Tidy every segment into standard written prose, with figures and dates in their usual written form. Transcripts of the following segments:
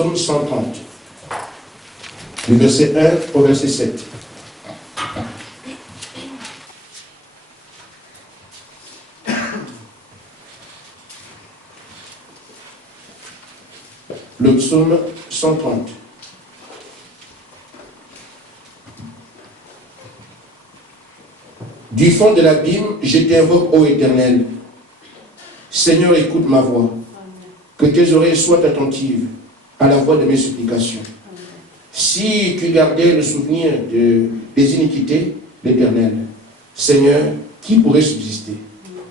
psaume 130, du verset 1 au verset 7. Le psaume 130. Du fond de l'abîme, je t'invoque, ô Éternel. Seigneur, écoute ma voix. Amen. Que tes oreilles soient attentives à la voix de mes supplications. Amen. Si tu gardais le souvenir des iniquités, l'Éternel, Seigneur, qui pourrait subsister? Amen.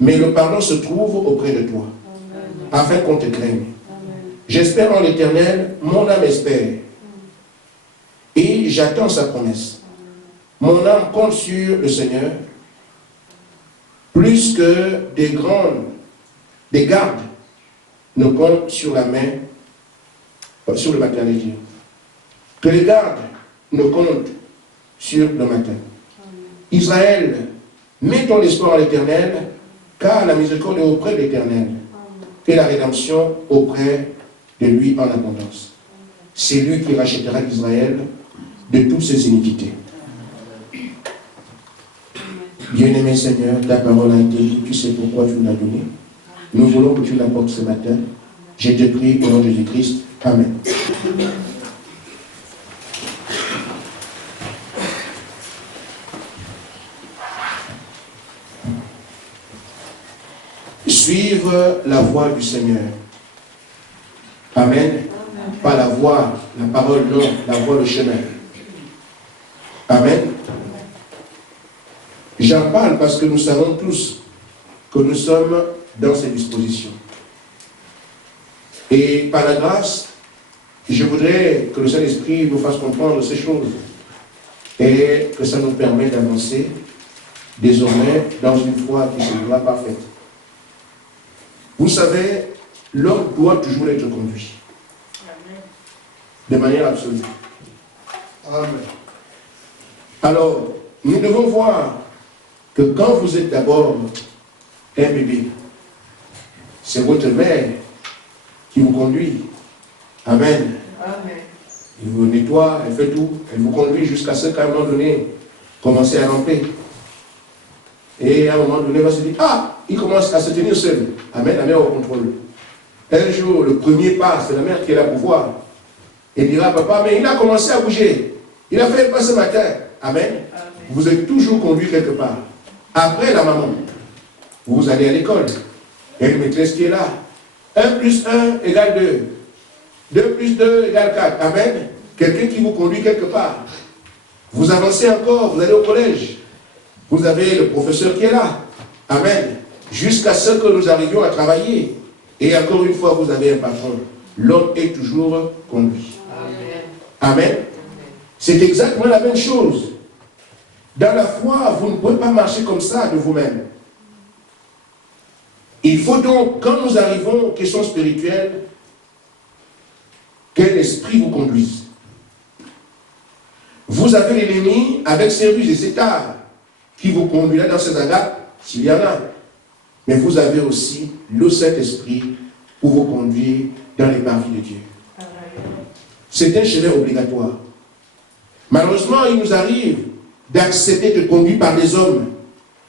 Mais le pardon se trouve auprès de toi, amen, afin qu'on te craigne. J'espère en l'Éternel, mon âme espère, et j'attends sa promesse. Mon âme compte sur le Seigneur, plus que des gardes ne comptent sur la main, sur le matin, que les gardes ne comptent sur le matin. Israël, mets ton espoir en l'Éternel, car la miséricorde est auprès de l'Éternel, et la rédemption auprès de lui en abondance. C'est lui qui rachètera Israël de toutes ses iniquités. Bien-aimé Seigneur, ta parole a été lue, tu sais pourquoi tu l'as donnée. Nous voulons que tu l'apportes ce matin. Je te prie au nom de Jésus-Christ. Amen. Suivre la voie du Seigneur. Amen. Amen. Pas la voie, la parole, non, la voie, le chemin. Amen. J'en parle parce que nous savons tous que nous sommes dans ces dispositions. Et par la grâce, je voudrais que le Saint-Esprit nous fasse comprendre ces choses et que ça nous permet d'avancer désormais dans une foi qui sera parfaite. Vous savez, l'homme doit toujours être conduit. Amen. De manière absolue. Amen. Alors, nous devons voir que quand vous êtes d'abord un bébé, c'est votre mère qui vous conduit. Amen. Amen. Elle vous nettoie, elle fait tout, elle vous conduit jusqu'à ce qu'à un moment donné, commencez à ramper. Et à un moment donné, elle va se dire, ah, il commence à se tenir seul. Amen, la mère au contrôle. Un jour, le premier pas, c'est la mère qui est là pour voir. Elle dira, papa, mais il a commencé à bouger. Il a fait un pas ce matin. Amen. Amen. Vous êtes toujours conduit quelque part. Après la maman, vous allez à l'école. Et une maîtresse qui est là. 1 plus 1 égale 2. 2 plus 2 égale 4. Amen. Quelqu'un qui vous conduit quelque part. Vous avancez encore, vous allez au collège. Vous avez le professeur qui est là. Amen. Jusqu'à ce que nous arrivions à travailler. Et encore une fois, vous avez un patron. L'homme est toujours conduit. Amen. Amen. C'est exactement la même chose. Dans la foi, vous ne pouvez pas marcher comme ça de vous-même. Il faut donc, quand nous arrivons aux questions spirituelles, que l'esprit vous conduise. Vous avez l'ennemi avec ses ruses et ses tares qui vous conduira dans ses agapes, s'il y en a. Mais vous avez aussi le Saint-Esprit pour vous conduire dans les parvis de Dieu. C'est un chemin obligatoire. Malheureusement, il nous arrive d'accepter de conduire par les hommes.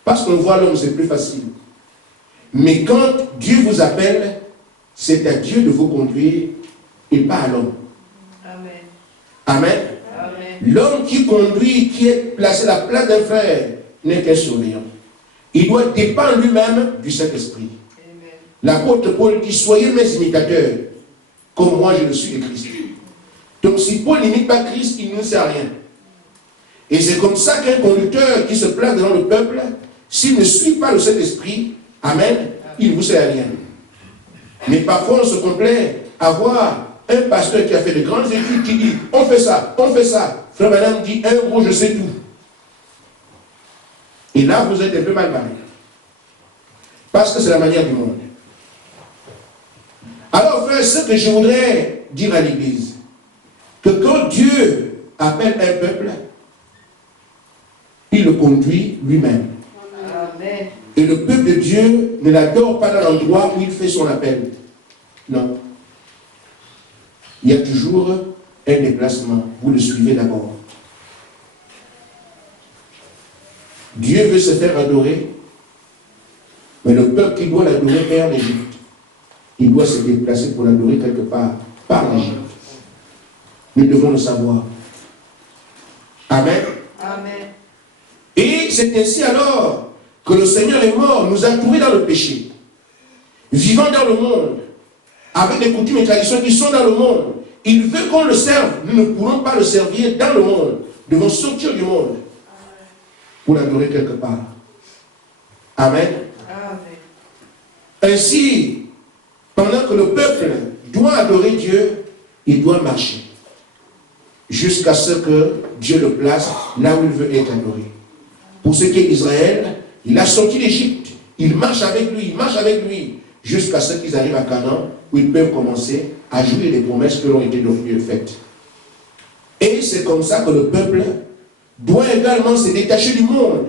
Parce qu'on voit l'homme, c'est plus facile. Mais quand Dieu vous appelle, c'est à Dieu de vous conduire et pas à l'homme. Amen. Amen. Amen. L'homme qui conduit, qui est placé à la place d'un frère, n'est qu'un surveillant. Il doit dépendre lui-même du Saint-Esprit. L'apôtre Paul dit, soyez mes imitateurs, comme moi je le suis de Christ. Donc si Paul n'imite pas Christ, il ne sert à rien. Et c'est comme ça qu'un conducteur qui se place devant le peuple, s'il ne suit pas le Saint-Esprit, amen, il ne vous sert à rien. Mais parfois on se complaît à voir un pasteur qui a fait de grandes études qui dit, on fait ça, on fait ça. Frère Madame dit, un gros, je sais tout. Et là, vous êtes un peu mal barré. Parce que c'est la manière du monde. Alors, frère, ce que je voudrais dire à l'Église, que quand Dieu appelle un peuple, il le conduit lui-même. Amen. Et le peuple de Dieu ne l'adore pas dans l'endroit où il fait son appel. Non. il y a toujours un déplacement. Vous le suivez d'abord. Dieu veut se faire adorer, mais le peuple qui doit l'adorer est en Égypte. Il doit se déplacer pour l'adorer quelque part, par l'Égypte. Nous devons le savoir. Amen. Amen. Et c'est ainsi alors que le Seigneur est mort, nous a trouvés dans le péché, vivant dans le monde, avec des coutumes et traditions qui sont dans le monde. Il veut qu'on le serve. Nous ne pourrons pas le servir dans le monde. Nous devons sortir du monde pour l'adorer quelque part. Amen. Amen. Ainsi, pendant que le peuple doit adorer Dieu, il doit marcher jusqu'à ce que Dieu le place là où il veut être adoré. Pour ce qui est Israël, il a sorti d'Égypte. Il marche avec lui, jusqu'à ce qu'ils arrivent à Canaan, où ils peuvent commencer à jouir des promesses qui leur ont été faites. Et c'est comme ça que le peuple doit également se détacher du monde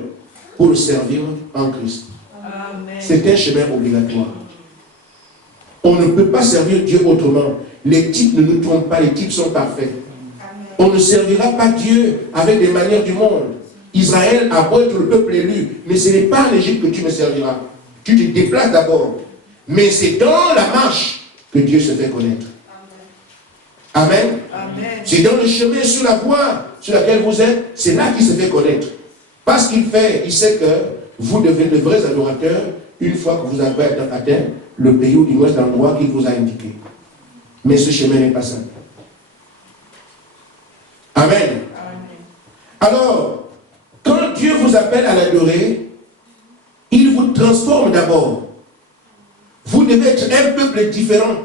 pour le servir en Christ. C'est un chemin obligatoire. On ne peut pas servir Dieu autrement. Les types ne nous trompent pas, les types sont parfaits. On ne servira pas Dieu avec des manières du monde. Israël a beau être le peuple élu, mais ce n'est pas en Égypte que tu me serviras. Tu te déplaces d'abord. Mais c'est dans la marche que Dieu se fait connaître. Amen. Amen. C'est dans le chemin, sur la voie sur laquelle vous êtes, c'est là qu'il se fait connaître. Parce qu'il sait que vous devenez de vrais adorateurs une fois que vous avez atteint le pays ou du moins l'endroit qu'il vous a indiqué. Mais ce chemin n'est pas simple. Amen. Amen. Alors, quand Dieu vous appelle à l'adorer, il vous transforme d'abord. Vous devez être un peuple différent.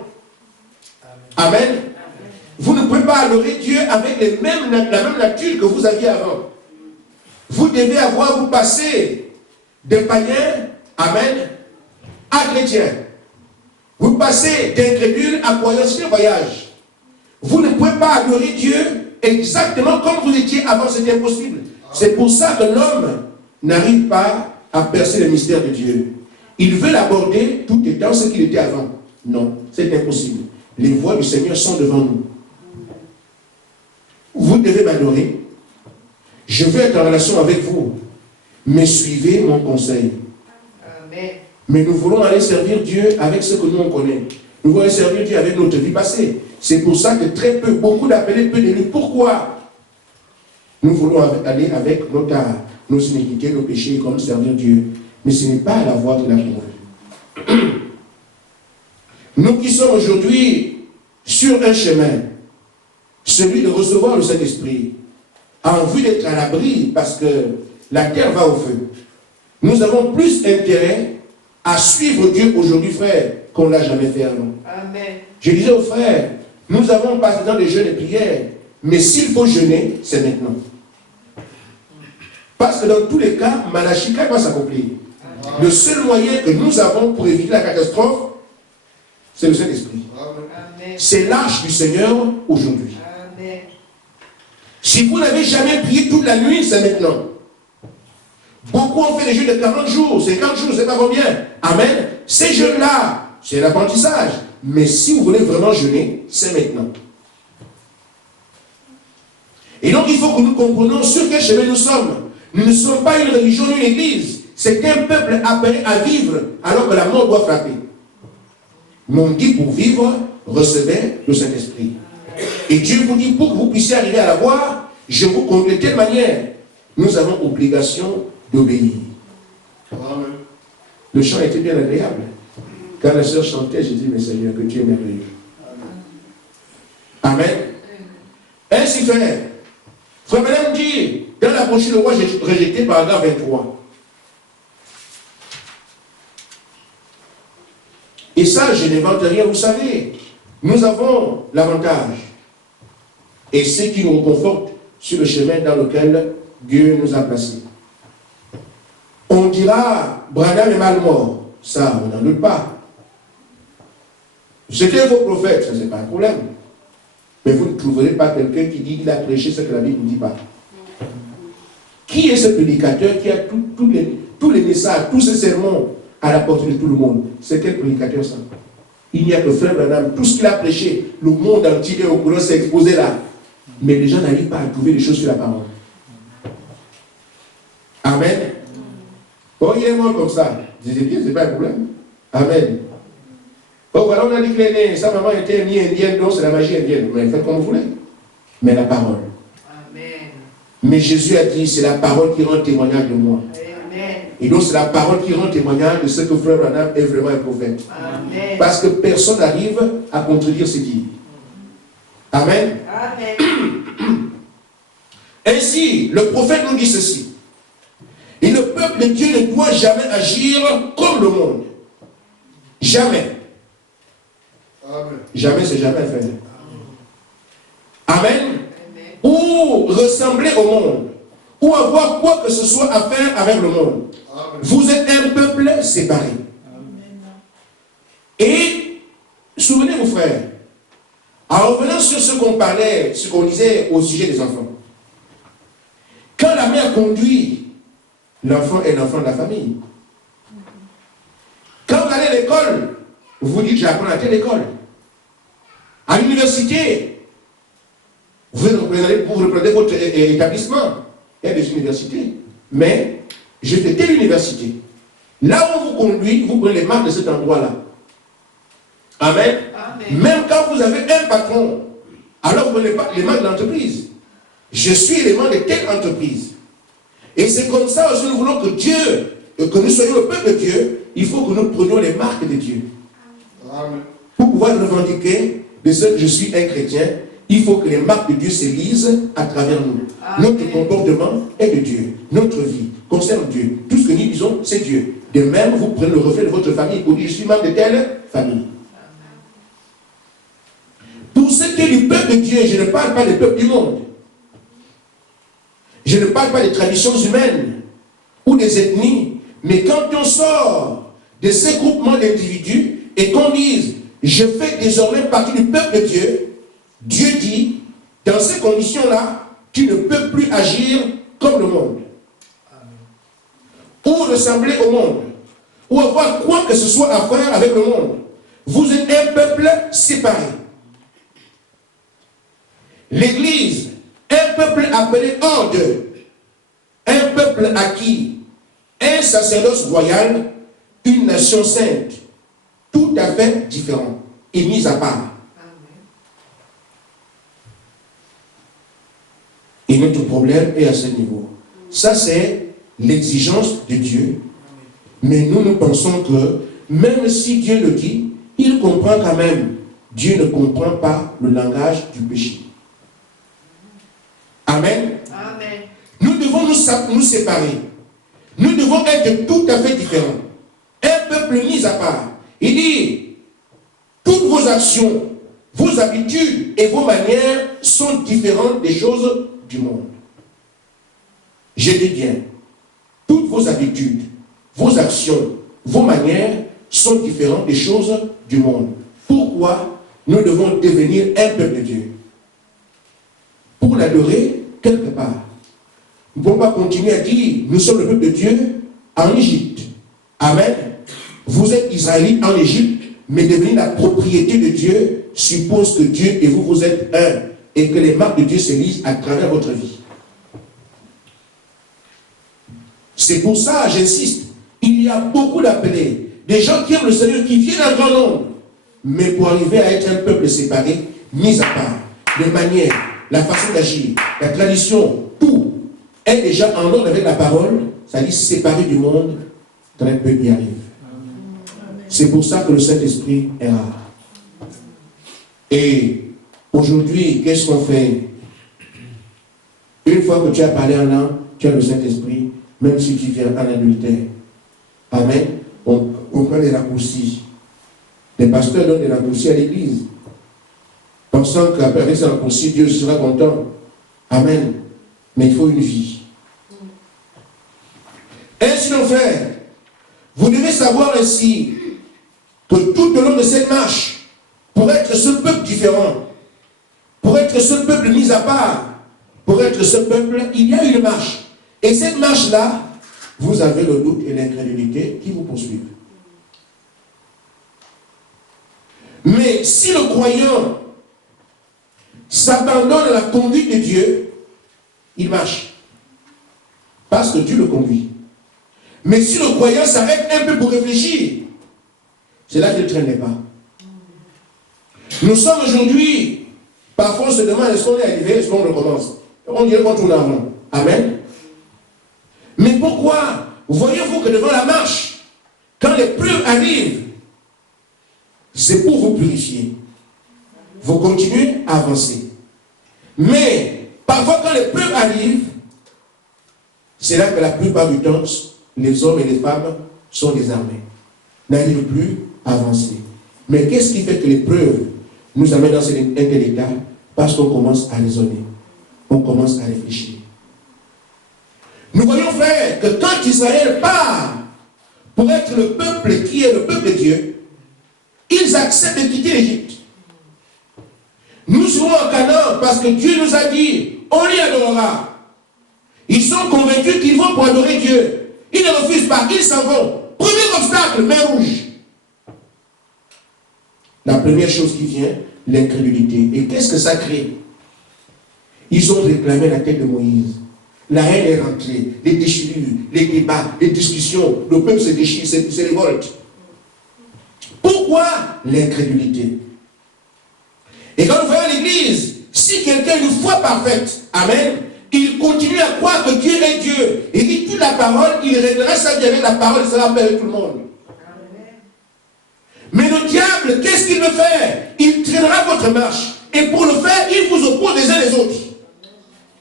Amen. Amen. Vous ne pouvez pas adorer Dieu avec la même nature que vous aviez avant. Vous devez vous passer de païens, amen, à chrétiens. Vous passez d'incrédule à croyants sur le voyage. Vous ne pouvez pas adorer Dieu exactement comme vous étiez avant, c'est impossible. C'est pour ça que l'homme n'arrive pas à percer le mystère de Dieu. Il veut l'aborder tout étant ce qu'il était avant. Non, c'est impossible. Les voies du Seigneur sont devant nous. Vous devez m'adorer. Je veux être en relation avec vous. Mais suivez mon conseil. Amen. Mais nous voulons aller servir Dieu avec ce que nous on connaît. Nous voulons servir Dieu avec notre vie passée. C'est pour ça que très peu, beaucoup d'appelés, peu d'élus. Pourquoi? Nous voulons aller avec nos iniquités, nos péchés, comme servir Dieu. Mais ce n'est pas la voie qu'il a trouvée. Nous qui sommes aujourd'hui sur un chemin, celui de recevoir le Saint-Esprit, en vue d'être à l'abri, parce que la terre va au feu. Nous avons plus intérêt à suivre Dieu aujourd'hui, frère, qu'on ne l'a jamais fait avant. Amen. Je disais aux frères, nous avons passé dans des jeûnes et prières, mais s'il faut jeûner, c'est maintenant. Parce que dans tous les cas, Malachie va s'accomplir. Le seul moyen que nous avons pour éviter la catastrophe, c'est le Saint-Esprit. C'est l'arche du Seigneur aujourd'hui. Amen. Si vous n'avez jamais prié toute la nuit, c'est maintenant. Beaucoup ont fait des jeûnes de 40 jours, 50 jours, je ne sais pas combien. Amen. Ces jeûnes-là, c'est l'apprentissage. Mais si vous voulez vraiment jeûner, c'est maintenant. Et donc il faut que nous comprenions sur quel chemin nous sommes. Nous ne sommes pas une religion, une église. C'est un peuple appelé à vivre alors que la mort doit frapper. Mais on dit pour vivre, recevez le Saint-Esprit. Et Dieu vous dit pour que vous puissiez arriver à l'avoir, je vous conduis de telle manière. Nous avons obligation d'obéir. Le chant était bien agréable. Quand la sœur chantait, j'ai dit, mais Seigneur, que tu es merveilleux. Amen. Ainsi fait, Frère Madame dit, dans la brochure, le roi rejeté, paragraphe 23. Et ça, je n'invente rien, vous savez. Nous avons l'avantage. Et ce qui nous reconforte sur le chemin dans lequel Dieu nous a placés. On dira, Branham est mal mort. Ça, on n'en doute pas. C'était un faux prophète, ça c'est pas un problème. Mais vous ne trouverez pas quelqu'un qui dit qu'il a prêché ce que la Bible ne dit pas. Qui est ce prédicateur qui a tous les messages, tous ces sermons à la portée de tout le monde? C'est quel prédicateur ça? Il n'y a que frère Branham, tout ce qu'il a prêché, le monde entier est au courant, s'est exposé là. Mais les gens n'arrivent pas à trouver les choses sur la parole. Amen. Oh, il est mort comme ça. Je disais bien, ce n'est pas un problème. Amen. Oh, voilà, on a dit que l'aîné, sa maman était ni indienne, donc c'est la magie indienne. Mais faites comme vous voulez. Mais la parole. Amen. Mais Jésus a dit, c'est la parole qui rend témoignage de moi. Amen. Et donc c'est la parole qui rend témoignage de ce que frère Branham est vraiment un prophète. Amen. Parce que personne n'arrive à contredire ce qu'il dit. Amen. Amen. Ainsi, le prophète nous dit ceci. Et le peuple de Dieu ne doit jamais agir comme le monde. Jamais. Amen. Jamais, c'est jamais fait. Amen. Amen. Ou ressembler au monde. Ou avoir quoi que ce soit à faire avec le monde. Amen. Vous êtes un peuple séparé. Amen. Et, souvenez-vous frères, en revenant sur ce qu'on parlait, ce qu'on disait au sujet des enfants. Quand la mère conduit, l'enfant est l'enfant de la famille. Quand vous allez à l'école, vous dites j'apprends à telle école. À l'université, vous reprenez votre établissement. Il y a des universités. Mais je fais telle université. Là où on vous conduit, vous prenez les marques de cet endroit-là. Amen. Amen. Même quand vous avez un patron, alors vous prenez pas les marques de l'entreprise. Je suis l'élément de telle entreprise. Et c'est comme ça aussi nous voulons que Dieu, que nous soyons le peuple de Dieu, il faut que nous prenions les marques de Dieu. Amen. Pour pouvoir revendiquer de ce que je suis un chrétien, il faut que les marques de Dieu se lisent à travers nous. Amen. Notre comportement est de Dieu. Notre vie concerne Dieu. Tout ce que nous disons, c'est Dieu. De même, vous prenez le reflet de votre famille. Vous dites, je suis membre de telle famille. Pour ce qui est du peuple de Dieu, je ne parle pas des peuples du monde. Je ne parle pas des traditions humaines ou des ethnies. Mais quand on sort de ces groupements d'individus et qu'on dise, je fais désormais partie du peuple de Dieu, Dieu dit, dans ces conditions-là, tu ne peux plus agir comme le monde. Ou ressembler au monde. Ou avoir quoi que ce soit à faire avec le monde. Vous êtes un peuple séparé. L'Église, un peuple appelé hors d'eux, un peuple acquis, un sacerdoce royal, une nation sainte, tout à fait différent et mis à part. Et notre problème est à ce niveau. Ça, c'est l'exigence de Dieu. Mais nous pensons que, même si Dieu le dit, il comprend quand même. Dieu ne comprend pas le langage du péché. Amen. Amen. Nous devons nous séparer. Nous devons être tout à fait différents. Un peuple mis à part. Il dit, toutes vos actions, vos habitudes et vos manières sont différentes des choses du monde. Je dis bien, toutes vos habitudes, vos actions, vos manières sont différentes des choses du monde. Pourquoi nous devons devenir un peuple de Dieu? Pour l'adorer quelque part. Nous ne pouvons pas continuer à dire, nous sommes le peuple de Dieu en Égypte. Amen. Vous êtes Israélites en Égypte, mais devenir la propriété de Dieu suppose que Dieu et vous, vous êtes un, et que les marques de Dieu se lisent à travers votre vie. C'est pour ça, j'insiste, il y a beaucoup d'appelés, des gens qui aiment le Seigneur, qui viennent en grand nombre, mais pour arriver à être un peuple séparé, mis à part, de manière, la façon d'agir, la tradition, tout est déjà en ordre avec la parole, c'est-à-dire séparé du monde, très peu y arrivent. C'est pour ça que le Saint-Esprit est rare. Et aujourd'hui, qu'est-ce qu'on fait? Une fois que tu as parlé en langue, tu as le Saint-Esprit, même si tu viens en adultère. Amen. On prend des raccourcis. Les pasteurs donnent des raccourcis à l'église. Pensant qu'après ces raccourcis, Dieu sera content. Amen. Mais il faut une vie. Ainsi donc, frère, vous devez savoir ainsi que tout au long de cette marche, pour être ce peuple différent, pour être ce peuple mis à part, pour être ce peuple, il y a une marche. Et cette marche-là, vous avez le doute et l'incrédulité qui vous poursuivent. Mais si le croyant s'abandonne à la conduite de Dieu, il marche. Parce que Dieu le conduit. Mais si le croyant s'arrête un peu pour réfléchir, c'est là qu'il ne traîne pas. Nous sommes aujourd'hui, parfois on se demande est-ce qu'on est arrivé, est-ce qu'on recommence. On dirait qu'on tourne en rond. Amen. Mais pourquoi voyez-vous que devant la marche, quand les preuves arrivent, c'est pour vous purifier. Vous continuez à avancer. Mais parfois quand les preuves arrivent, c'est là que la plupart du temps, les hommes et les femmes sont désarmés, n'arrivent plus à avancer. Mais qu'est-ce qui fait que les preuves nous amènent dans cet état? Parce qu'on commence à raisonner, on commence à réfléchir. Nous voyons, frère, que quand Israël part pour être le peuple qui est le peuple de Dieu, ils acceptent de quitter l'Égypte. Nous serons en Canaan parce que Dieu nous a dit, on y adorera. Ils sont convaincus qu'ils vont pour adorer Dieu. Ils ne refusent pas, ils s'en vont. Premier obstacle, mer rouge. La première chose qui vient, l'incrédulité. Et qu'est-ce que ça crée? Ils ont réclamé la tête de Moïse. La haine est rentrée, les déchirures, les débats, les discussions, le peuple se déchire, se révolte. Pourquoi? L'incrédulité. Et quand nous voyons l'église, si quelqu'un a une foi parfaite, amen, il continue à croire que Dieu est Dieu. Il dit toute la parole, il réglera sa vie avec la parole, il sera paix avec tout le monde. Amen. Mais le diable, qu'est-ce qu'il veut faire? Il traînera votre marche. Et pour le faire, il vous oppose les uns les autres.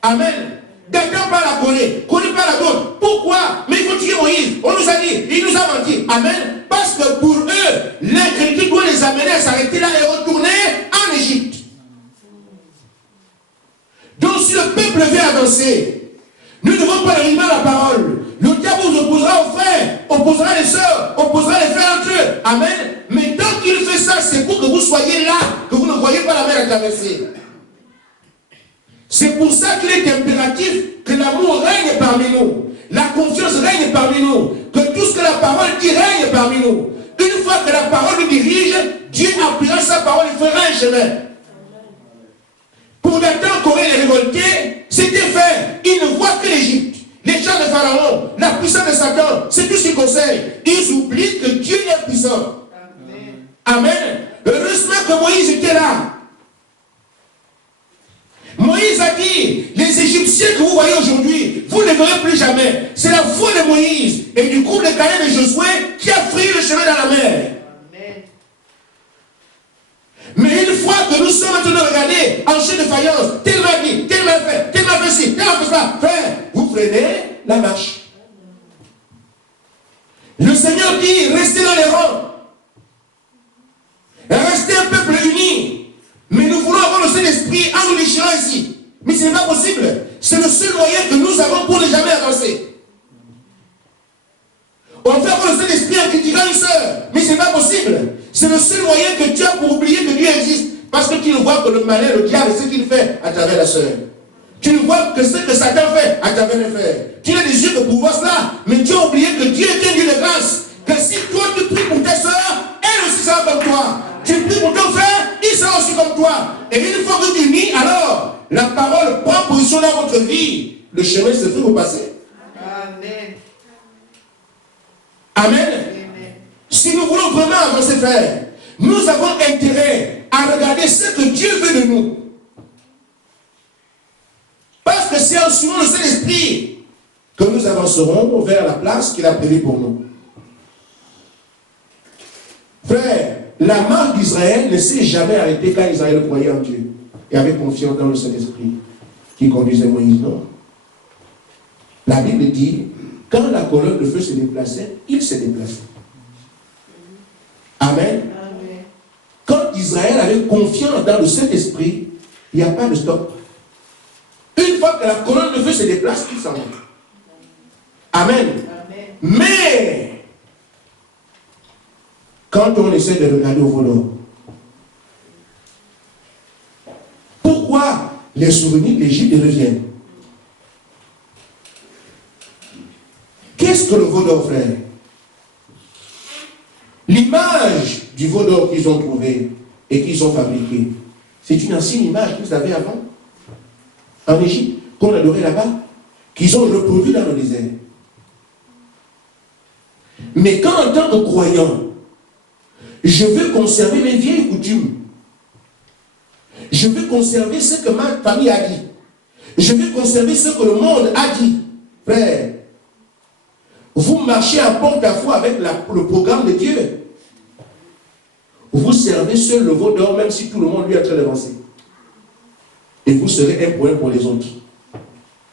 Amen. Quelqu'un parle à Corée, Corée parle à d'autres. Pourquoi? Mais il faut tuer Moïse. On nous a dit, il nous a menti. Amen. Parce que pour eux, l'incrédulité doit les amener à s'arrêter là et retourner en Égypte. Donc si le peuple veut avancer, nous ne devons pas arriver à la parole. Le diable vous opposera aux frères, opposera les sœurs, opposera les frères entre eux. Amen. Mais tant qu'il fait ça, c'est pour que vous soyez là, que vous ne voyez pas la mer à traverser. C'est pour ça qu'il est impératif que l'amour règne parmi nous, la confiance règne parmi nous, que tout ce que la parole dit règne parmi nous. Une fois que la parole nous dirige, Dieu appuiera sa parole et fera un chemin. Pour Nathan, Corée les révoltés, c'était fait. Ils ne voient que l'Égypte, les chars de Pharaon, la puissance de Satan, c'est tout ce qu'ils conseillent. Ils oublient que Dieu est puissant. Amen. Amen. Heureusement que Moïse était là. Moïse a dit, les Égyptiens que vous voyez aujourd'hui, vous ne les verrez plus jamais. C'est la foi de Moïse et du groupe de Caleb et Josué qui a frayé le chemin dans la mer. Amen. Mais une fois que nous sommes en train de regarder en chien de faïence, tellement dit, tellement fait ci, tellement fait ça, frère, vous freinez la marche. Le Seigneur dit, restez dans les rangs. Restez un peuple uni. Mais nous voulons avoir le Saint-Esprit en nous déchirant ici. Mais ce n'est pas possible. C'est le seul moyen que nous avons pour ne jamais avancer. On fait avoir le Saint-Esprit en critiquant une sœur. Mais ce n'est pas possible. C'est le seul moyen que tu as pour oublier que Dieu existe. Parce que tu ne vois que le malin, le diable, ce qu'il fait à travers la sœur. Tu ne vois que ce que Satan fait à travers les frères. Tu as des yeux pour voir cela. Mais tu as oublié que Dieu est un Dieu de grâce. Que si toi tu pries pour tes sœurs, elles aussi sera comme toi. Tu pries pour ton frère, il sera aussi comme toi. Et une fois que tu unis, alors la parole prend position dans votre vie. Le chemin se fait vous passer. Amen. Amen. Amen. Si nous voulons vraiment avancer, frère, nous avons intérêt à regarder ce que Dieu veut de nous. Parce que c'est en suivant le Saint-Esprit que nous avancerons vers la place qu'il a prévue pour nous. Frère, la marche d'Israël ne s'est jamais arrêtée quand Israël croyait en Dieu et avait confiance dans le Saint-Esprit qui conduisait Moïse. Non. La Bible dit, quand la colonne de feu se déplaçait, il se déplaçait. Amen. Amen. Quand Israël avait confiance dans le Saint-Esprit, il n'y a pas de stop. Une fois que la colonne de feu se déplace, il s'en va. Amen. Amen. Mais quand on essaie de regarder au voleur, pourquoi les souvenirs de l'Égypte reviennent? Qu'est-ce que le vaudor, frère? L'image du vaudor qu'ils ont trouvé, et qu'ils ont fabriqué. C'est une ancienne image qu'ils avaient avant, en Égypte, qu'on adorait là-bas, qu'ils ont reproduit dans le désert. Mais quand en tant que croyant, je veux conserver mes vieilles coutumes, je veux conserver ce que ma famille a dit, je veux conserver ce que le monde a dit, frère, vous marchez en porte-à-faux avec le programme de Dieu. Vous servez seul le veau d'or, même si tout le monde lui est en train d'avancer. Et vous serez un problème pour les autres.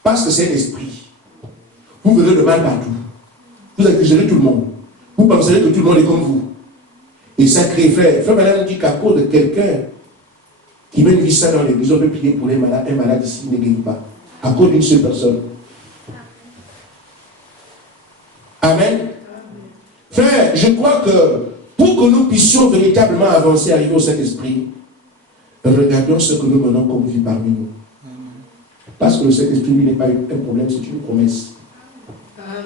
Parce que c'est l'esprit. Vous verrez le mal partout. Vous accuserez tout le monde. Vous penserez que tout le monde est comme vous. Et ça crée, frère. Frère Madame dit qu'à cause de quelqu'un qui mène vit ça dans l'église, on peut prier pour les malades. Un malade ici ne guérit pas. À cause d'une seule personne. Amen. Frère, je crois que pour que nous puissions véritablement avancer, arriver au Saint-Esprit, regardons ce que nous menons comme vie parmi nous. Parce que le Saint-Esprit, lui, n'est pas un problème, c'est une promesse.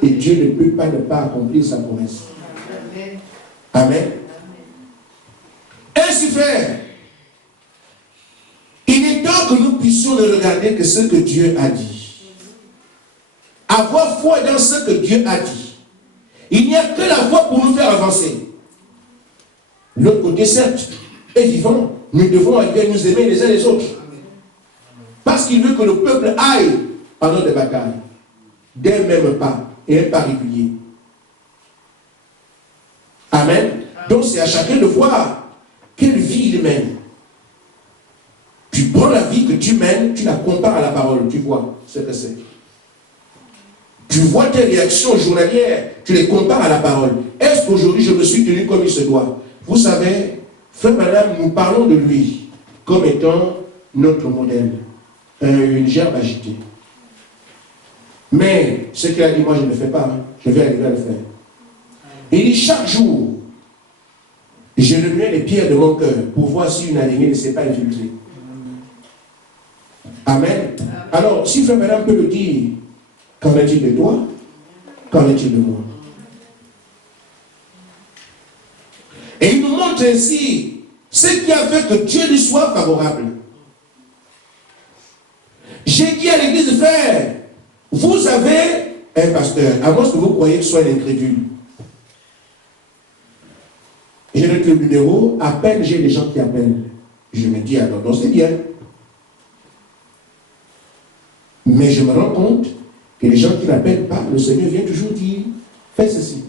Et Dieu ne peut pas ne pas accomplir sa promesse. Amen. Ainsi, frère, il est temps que nous puissions ne regarder que ce que Dieu a dit. Avoir foi dans ce que Dieu a dit. Il n'y a que la foi pour nous faire avancer. L'autre côté, certes, est vivant. Nous devons arriver à nous aimer les uns les autres. Parce qu'il veut que le peuple aille pendant des batailles. D'un même pas et un pas régulier. Amen. Donc c'est à chacun de voir quelle vie il mène. Tu prends la vie que tu mènes, tu la compares à la parole. Tu vois ce que c'est. Tu vois tes réactions journalières, tu les compares à la parole. Est-ce qu'aujourd'hui je me suis tenu comme il se doit? Vous savez, frère madame, nous parlons de lui comme étant notre modèle. Une gerbe agitée. Mais ce qu'il a dit, moi je ne le fais pas. Hein. Je vais arriver à le faire. Il dit chaque jour, je remue les pierres de mon cœur pour voir si une araignée ne s'est pas infiltrée. Amen. Alors, si frère madame peut le dire, qu'en est-il de toi? Qu'en est-il de moi? Et il nous montre ainsi ce qui a fait que Dieu lui soit favorable. J'ai dit à l'église, frère, vous avez un pasteur, à moins que vous croyez que ce soit un incrédule. J'ai notre numéro, à peine j'ai des gens qui appellent. Je me dis, alors, donc c'est bien. Mais je me rends compte que les gens qui n'appellent pas, le Seigneur vient toujours dire, fais ceci.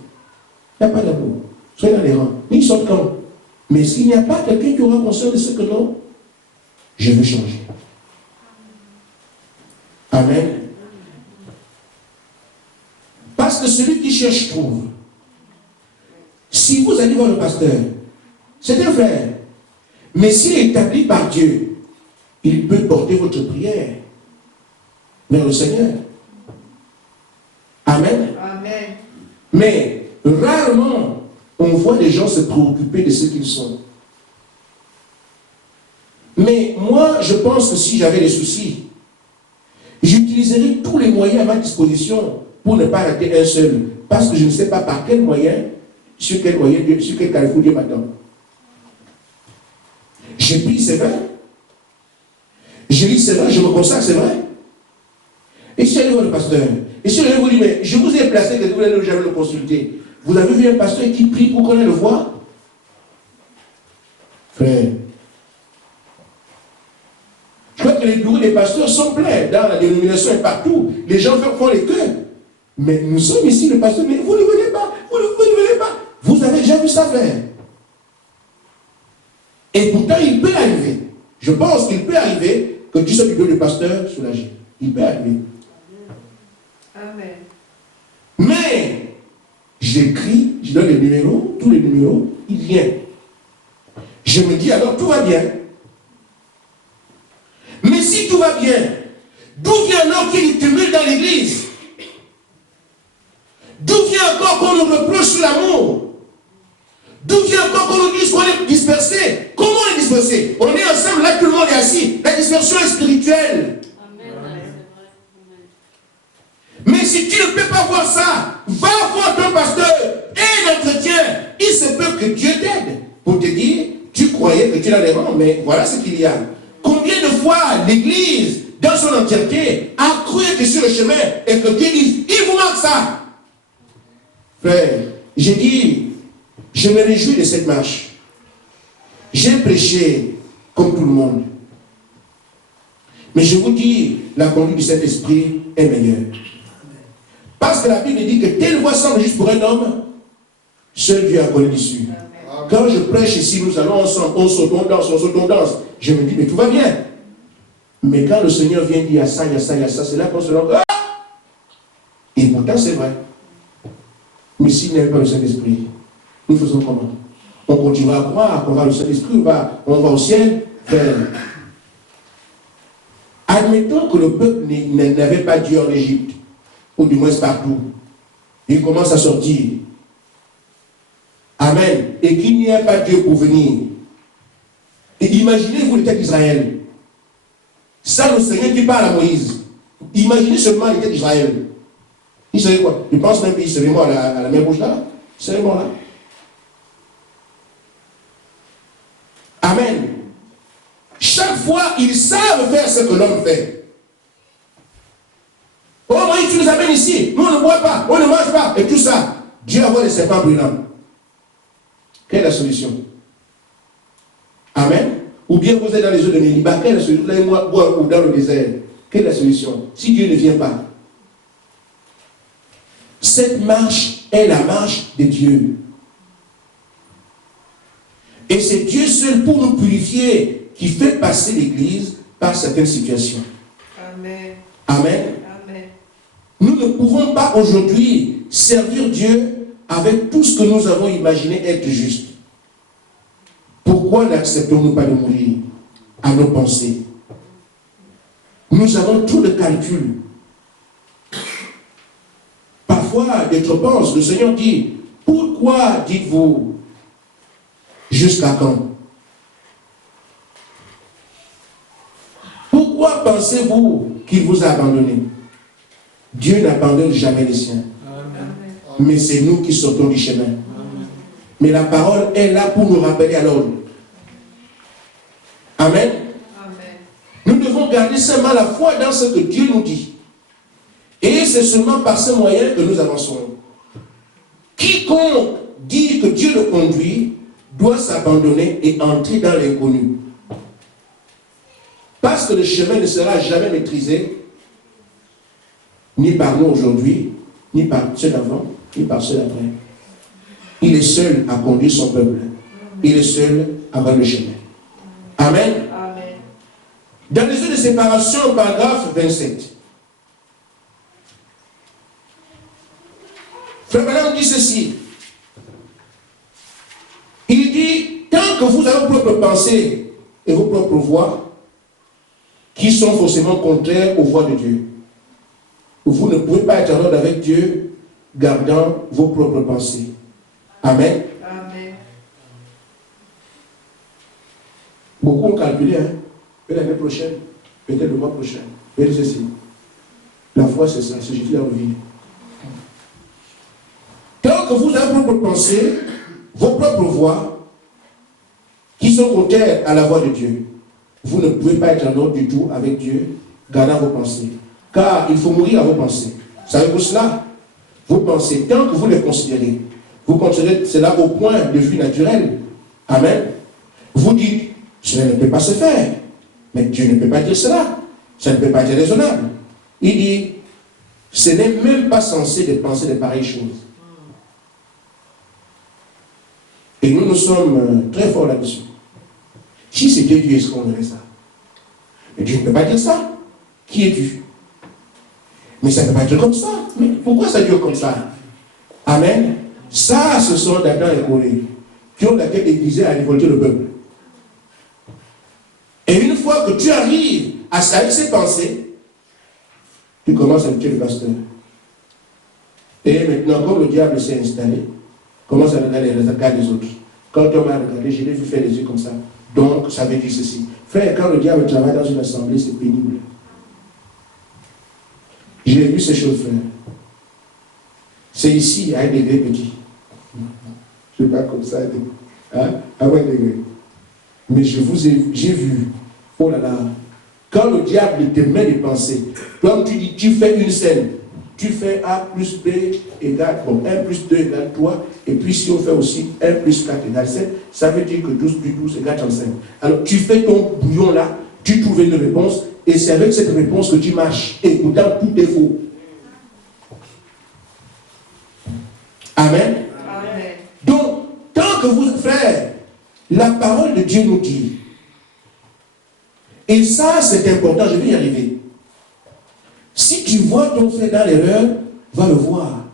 Il n'y a pas d'amour. Soyez dans les rangs. Ils sortent quand? Mais s'il n'y a pas quelqu'un qui aura conscience de ce que non, je veux changer. Amen. Parce que celui qui cherche trouve. Si vous allez voir le pasteur, c'est un frère. Mais s'il est établi par Dieu, il peut porter votre prière vers le Seigneur. Amen. Amen. Mais rarement, on voit les gens se préoccuper de ce qu'ils sont. Mais moi, je pense que si j'avais des soucis, j'utiliserai tous les moyens à ma disposition pour ne pas rater un seul. Parce que je ne sais pas par quel moyen, sur quel carrefour Dieu m'attend. Je prie, c'est vrai. Je lis, c'est vrai. Je me consacre, c'est vrai. Et si j'allais voir le pasteur, et si j'allais vous dire, mais je vous ai placé, que vous allez jamais le consulter. Vous avez vu un pasteur qui prie pour qu'on ait le voir? Frère, je crois que les bureaux des pasteurs sont pleins dans la dénomination et partout. Les gens font les cœurs. Mais nous sommes ici, le pasteur, mais vous ne venez pas, vous ne venez pas. Vous avez déjà vu ça faire. Et pourtant, il peut arriver. Je pense qu'il peut arriver que tu sois du bureau du pasteur soulagé. Il peut arriver. Amen. Mais, j'écris, je donne les numéros, tous les numéros, il vient. Je me dis alors, tout va bien. Mais si tout va bien, d'où vient alors qu'il y ait du tumulte dans l'église? D'où vient encore qu'on nous reproche sur l'amour? D'où vient encore qu'on nous dise qu'on est dispersé? Comment on est dispersé? On est ensemble, là tout le monde est assis. La dispersion est spirituelle. Amen. Mais si tu ne peux pas voir ça, va voir ton pasteur et l'entretien. Il se peut que Dieu t'aide pour te dire, tu croyais que L'écriture a des rangs, mais voilà ce qu'il y a. Combien de fois l'Église, dans son entièreté, a cru que sur le chemin et que Dieu dit, il vous manque ça. Frère, j'ai dit, je me réjouis de cette marche. J'ai prêché comme tout le monde. Mais je vous dis, la conduite du Saint-Esprit est meilleure. Parce que la Bible dit que telle voix semble juste pour un homme, seul Dieu a connu l'issue. Quand je prêche ici, nous allons ensemble, on saute, on danse. Je me dis, mais tout va bien. Mais quand le Seigneur vient dire, il y a ça, il y a ça, il y a ça, c'est là qu'on se rend. Et pourtant, c'est vrai. Mais s'il n'y avait pas le Saint-Esprit, nous faisons comment? On continuera à croire qu'on va le Saint-Esprit, on va au ciel. Admettons que le peuple n'avait pas Dieu en Égypte, ou du moins partout. Il commence à sortir. Amen. Et qu'il n'y a pas Dieu pour venir. Et imaginez-vous l'état d'Israël. Ça, le Seigneur qui parle à Moïse. Imaginez seulement l'état d'Israël. Il serait quoi? Il pense même qu'il serait mort à la mer rouge là. Il serait mort là. Amen. Chaque fois, ils savent faire ce que l'homme fait. Oh Moïse, tu nous amènes ici. Nous, on ne boit pas, on ne mange pas. Et tout ça. Dieu a les serpents brûlants. Quelle est la solution? Amen. Ou bien vous êtes dans les eaux de Méliba. Quelle est la solution? Vous allez boire ou dans le désert. Quelle est la solution? Si Dieu ne vient pas. Cette marche est la marche de Dieu. Et c'est Dieu seul pour nous purifier qui fait passer l'Église par certaines situations. Amen. Amen. Amen. Nous ne pouvons pas aujourd'hui servir Dieu avec tout ce que nous avons imaginé être juste. Pourquoi n'acceptons-nous pas de mourir à nos pensées? Nous avons trop de calculs. Parfois, d'autres pensent, le Seigneur dit, pourquoi dites-vous jusqu'à quand? Pourquoi pensez-vous qu'il vous a abandonné? Dieu n'abandonne jamais les siens. Amen. Mais c'est nous qui sortons du chemin. Amen. Mais la parole est là pour nous rappeler à l'ordre. Amen. Amen. Nous devons garder seulement la foi dans ce que Dieu nous dit. Et c'est seulement par ce moyen que nous avancerons. Quiconque dit que Dieu le conduit doit s'abandonner et entrer dans l'inconnu. Parce que le chemin ne sera jamais maîtrisé ni par nous aujourd'hui, ni par ceux d'avant, ni par ceux d'après. Il est seul à conduire son peuple. Il est seul à voir le chemin. Amen. Amen. Dans les eaux de séparation, paragraphe 27. Frère Branham dit ceci. Il dit, tant que vous avez vos propres pensées et vos propres voix, qui sont forcément contraires aux voix de Dieu, vous ne pouvez pas être en ordre avec Dieu, gardant vos propres pensées. Amen. Amen. Beaucoup ont calculé, peut-être l'année prochaine, peut-être le mois prochain, peut-être ceci. La foi, c'est ça, c'est Jésus dans la vie. Tant que vous avez vos propres pensées, vos propres voix, qui sont contraires à la voix de Dieu, vous ne pouvez pas être en ordre du tout avec Dieu, gardant vos pensées. Car il faut mourir à vos pensées. Savez-vous cela? Vos pensées, tant que vous les considérez, vous considérez cela au point de vue naturel. Amen. Vous dites, cela ne peut pas se faire. Mais Dieu ne peut pas dire cela. Ça ne peut pas être raisonnable. Il dit, ce n'est même pas censé de penser de pareilles choses. Et nous sommes très forts là-dessus. Si c'était Dieu, est-ce qu'on dirait ça? Mais Dieu ne peut pas dire ça. Qui es-tu? Mais ça ne peut pas être comme ça. Mais pourquoi ça dure comme ça? Amen. Ça, ce sont Dathan et Corée qui ont la tête aiguisée à révolter le peuple. Et une fois que tu arrives à salir ces pensées, tu commences à tuer le pasteur. Et maintenant, comme le diable s'est installé, commence à regarder les attaques des autres. Quand on m'a regardé, je l'ai vu faire les yeux comme ça. Donc, ça veut dire ceci. Frère, quand le diable travaille dans une assemblée, c'est pénible. J'ai vu ces choses, frère. C'est ici, à un degré petit. Je ne sais pas comme ça. À un degré. Mais j'ai vu, oh là là, quand le diable te met des pensées, comme tu dis, tu fais une scène, tu fais A plus B égale, bon, 1 plus 2 égale 3, et puis si on fait aussi 1 plus 4 égale 7, ça veut dire que 12 plus 12 égale 35. Alors tu fais ton bouillon là, tu trouves une réponse, et c'est avec cette réponse que tu marches, et pourtant tout est faux. Amen. Amen. Donc, tant que vous, frères, la parole de Dieu nous dit, et ça c'est important, je vais y arriver. Si tu vois ton frère dans l'erreur, va le voir.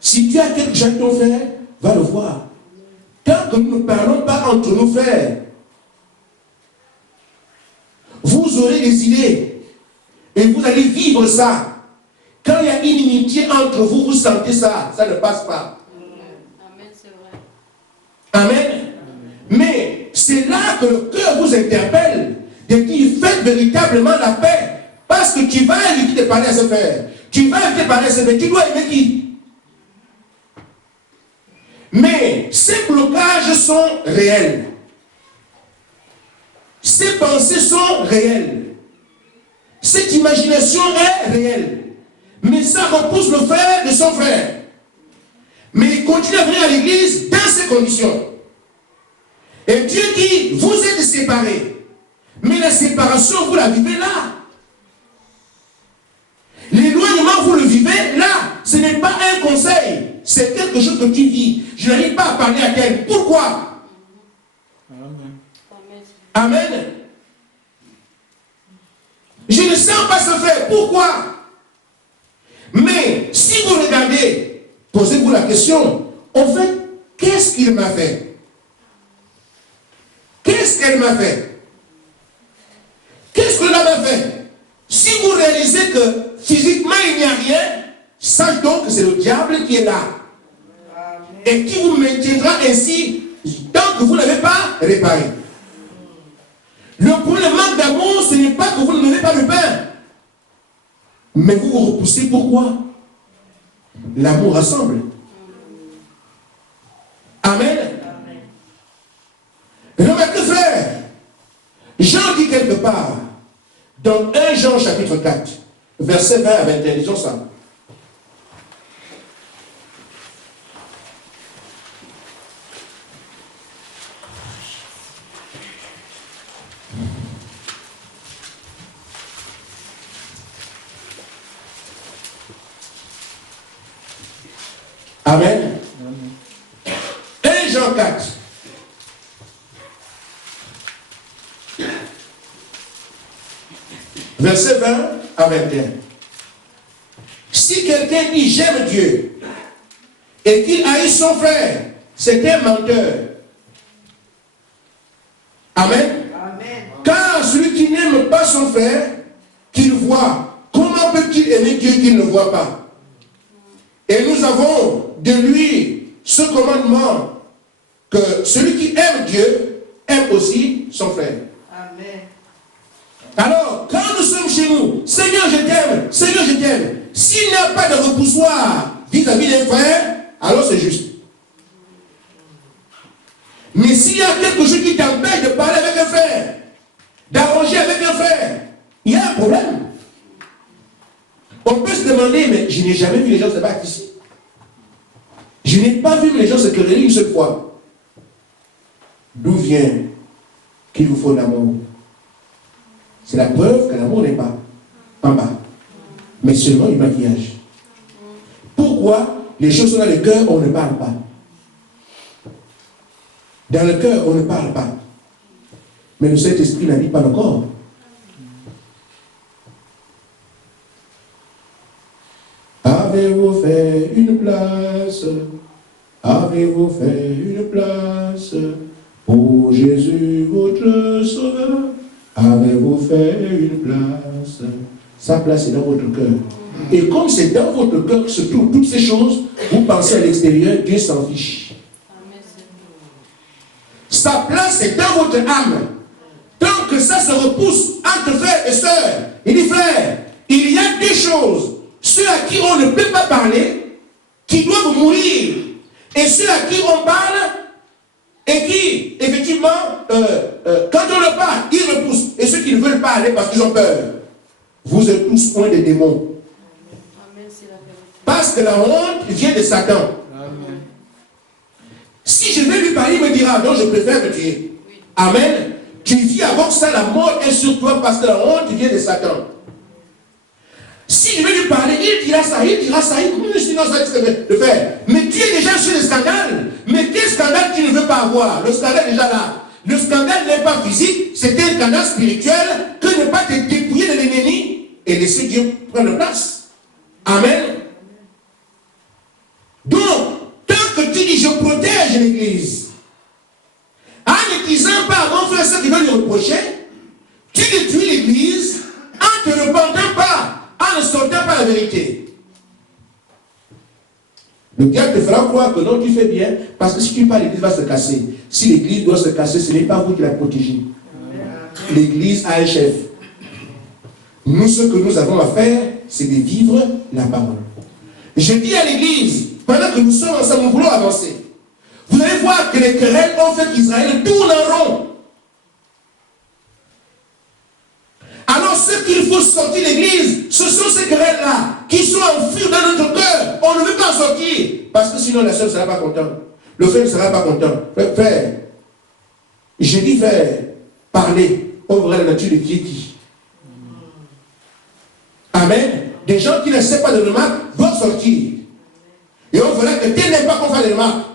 Si tu as quelque chose avec ton frère, va le voir. Tant que nous ne parlons pas entre nos frères, vous aurez des idées et vous allez vivre ça. Quand il y a une inimitié entre vous, vous sentez ça, ça ne passe pas. Amen, c'est vrai. Amen. Mais c'est là que le cœur vous interpelle de dire faites véritablement la paix. Parce que tu vas éviter de parler à ce frère. Tu vas éviter de parler à ce frère. Tu dois aimer qui? Mais ces blocages sont réels. Ces pensées sont réelles. Cette imagination est réelle. Mais ça repousse le frère de son frère. Mais il continue à venir à l'église dans ces conditions. Et Dieu dit, vous êtes séparés. Mais la séparation, vous la vivez là. L'éloignement, vous le vivez là. Ce n'est pas un conseil. C'est quelque chose que tu vis. Je n'arrive pas à parler à quelqu'un. Pourquoi? Amen. Amen. Je ne sens pas ce faire. Pourquoi? Mais si vous regardez, posez-vous la question, en fait, qu'est-ce qu'il m'a fait? Qu'est-ce qu'elle m'a fait? Qu'est-ce que l'homme m'a fait? Si vous réalisez que physiquement il n'y a rien, sache donc que c'est le diable qui est là. Et qui vous maintiendra ainsi tant que vous n'avez pas réparé. Le problème manque d'amour, ce n'est pas que vous ne donnez pas le pain. Mais vous vous repoussez, pourquoi? L'amour rassemble. Amen. Remarquez, frère, Jean dit quelque part, dans 1 Jean chapitre 4, verset 20 à 21, disons ça. Amen. 1 Jean 4. Verset 20 à 21. Si quelqu'un dit j'aime Dieu et qu'il haït son frère, c'est un menteur. Amen. Amen. Car celui qui n'aime pas son frère, qu'il voit, comment peut-il aimer Dieu qu'il ne voit pas? Et nous avons de lui ce commandement que celui qui aime Dieu aime aussi son frère. Amen. Alors, quand nous sommes chez nous, Seigneur je t'aime, Seigneur je t'aime, s'il n'y a pas de repoussoir vis-à-vis d'un frère, alors c'est juste. Mais s'il y a quelque chose qui t'empêche de parler avec un frère, d'arranger avec un frère, il y a un problème. On peut se demander, mais je n'ai jamais vu les gens se battre ici. Je n'ai pas vu les gens se quereller une seule fois. D'où vient qu'il vous faut l'amour? C'est la preuve que l'amour n'est pas en bas, mais seulement du maquillage. Pourquoi les choses sont dans le cœur, on ne parle pas? Dans le cœur, on ne parle pas. Mais le Saint-Esprit n'habite pas le corps. Avez-vous fait une place? Avez-vous fait une place pour Jésus, votre Sauveur? Avez-vous fait une place? Sa place est dans votre cœur. Et comme c'est dans votre cœur que se trouvent toutes ces choses, vous pensez à l'extérieur, Dieu s'en fiche. Sa place est dans votre âme. Tant que ça se repousse entre frères et sœurs, il dit frère, il y a deux choses. Ceux à qui on ne peut pas parler, qui doivent mourir. Et ceux à qui on parle, et qui, effectivement, quand on leur parle, ils repoussent. Et ceux qui ne veulent pas aller parce qu'ils ont peur, vous êtes tous point des démons. Amen, c'est la vérité. Parce que la honte vient de Satan. Amen. Si je vais lui parler, il me dira, non, je préfère me tuer. Oui. Amen. Tu vis avec ça, la mort est sur toi parce que la honte vient de Satan. Si je vais lui parler, il dira ça, sinon ça risque de faire. Mais tu es déjà sur le scandale. Mais quel scandale tu ne veux pas avoir? Le scandale est déjà là. Le scandale n'est pas physique, c'est un scandale spirituel que ne pas te dépouiller de l'ennemi et laisser Dieu prendre place. Amen. Donc, tant que tu dis je protège l'église, en ne disant pas à mon frère ce qu'il veut lui reprocher, tu détruis l'église en ne te repentant pas, en ne sortant pas la vérité. Le diable te fera croire que non, tu fais bien, parce que si tu parles, l'église va se casser. Si l'église doit se casser, ce n'est pas vous qui la protégez. L'église a un chef. Nous, ce que nous avons à faire, c'est de vivre la parole. Je dis à l'église, pendant que nous sommes ensemble, nous voulons avancer. Vous allez voir que les querelles ont fait qu'Israël tourne en rond. Alors, ce qu'il faut sortir de l'église, ce sont ces querelles-là qui sont enfouies dans notre cœur. On ne veut pas sortir. Parce que sinon, la soeur ne sera pas contente. Le frère ne sera pas content. Frère, j'ai dit, frère, parler, on verra la nature de qui est qui. Amen. Des gens qui ne savent pas de remarques doivent sortir. Et on verra que tel n'est pas qu'on fasse des remarques.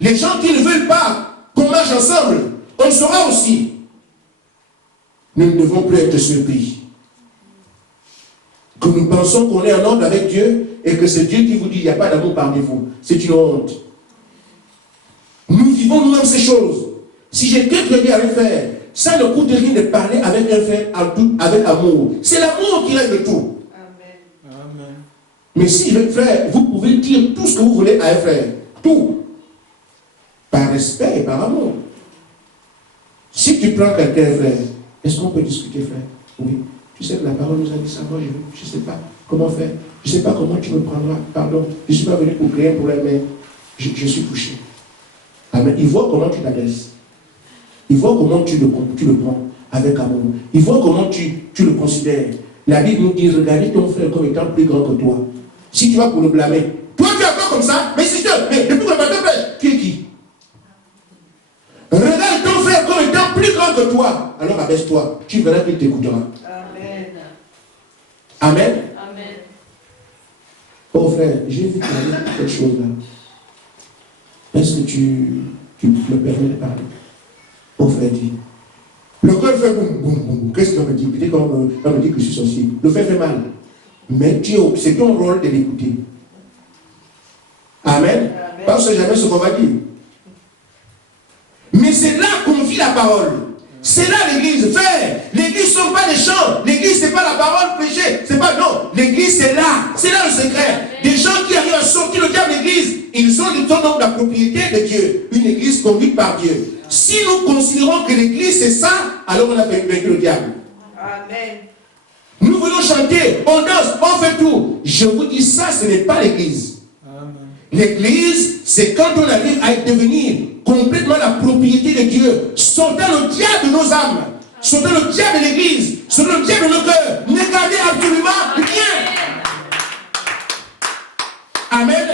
Les gens qui ne veulent pas qu'on marche ensemble, on le saura aussi. Nous ne devons plus être surpris. Que nous pensons qu'on est en ordre avec Dieu et que c'est Dieu qui vous dit qu'il n'y a pas d'amour parmi vous. C'est une honte. Nous vivons nous-mêmes ces choses. Si j'ai quelque chose à le faire, ça ne coûte rien de parler avec un frère avec amour. C'est l'amour qui règle tout. Amen. Amen. Mais si, frère, vous pouvez dire tout ce que vous voulez à un frère. Tout. Par respect et par amour. Si tu prends quelqu'un, frère, est-ce qu'on peut discuter, frère? Oui. Tu sais que la parole nous a dit ça. Moi, je ne sais pas comment faire. Je ne sais pas comment tu me prendras. Pardon. Je ne suis pas venu pour créer un problème, mais je suis touché. Amen. Il voit comment tu t'adresses. Il voit comment tu le prends avec amour. Il voit comment tu le considères. La Bible nous dit, regardez ton frère comme étant plus grand que toi. Si tu vas pour le blâmer, toi tu es encore comme ça, mais si tu mais depuis que le matin prêche, tu es qui? Regarde ton frère comme étant plus grand que toi. Alors abaisse-toi. Tu verras qu'il t'écoutera. Amen. Amen. Amen. Oh frère, j'ai vu quelque chose là. Est-ce que tu me permets de parler? Oh frère dit. Le cœur fait boum, boum, boum. Qu'est-ce qu'on me dit? Peut-être qu'on me dit que je suis sorcier. Le fait mal. Mais c'est ton rôle de l'écouter. Amen. Parce que jamais ce qu'on va dire. Mais c'est là qu'on vit la parole. C'est là l'église. Frère, l'église ne sont pas des chants. L'église, ce n'est pas la parole prêchée. C'est pas, non. L'église, c'est là. C'est là le secret. Des gens qui arrivent à sortir le diable de l'église, ils sont donc la propriété de Dieu. Une église conduite par Dieu. Si nous considérons que l'église, c'est ça, alors on a vaincu le diable. Amen. Nous voulons chanter, on danse, on fait tout. Je vous dis ça, ce n'est pas l'église. L'église, c'est quand on arrive à devenir complètement la propriété de Dieu. Sortez le diable de nos âmes. Sortez le diable de l'église. Sortez le diable de nos cœurs. Ne gardez absolument rien. Amen.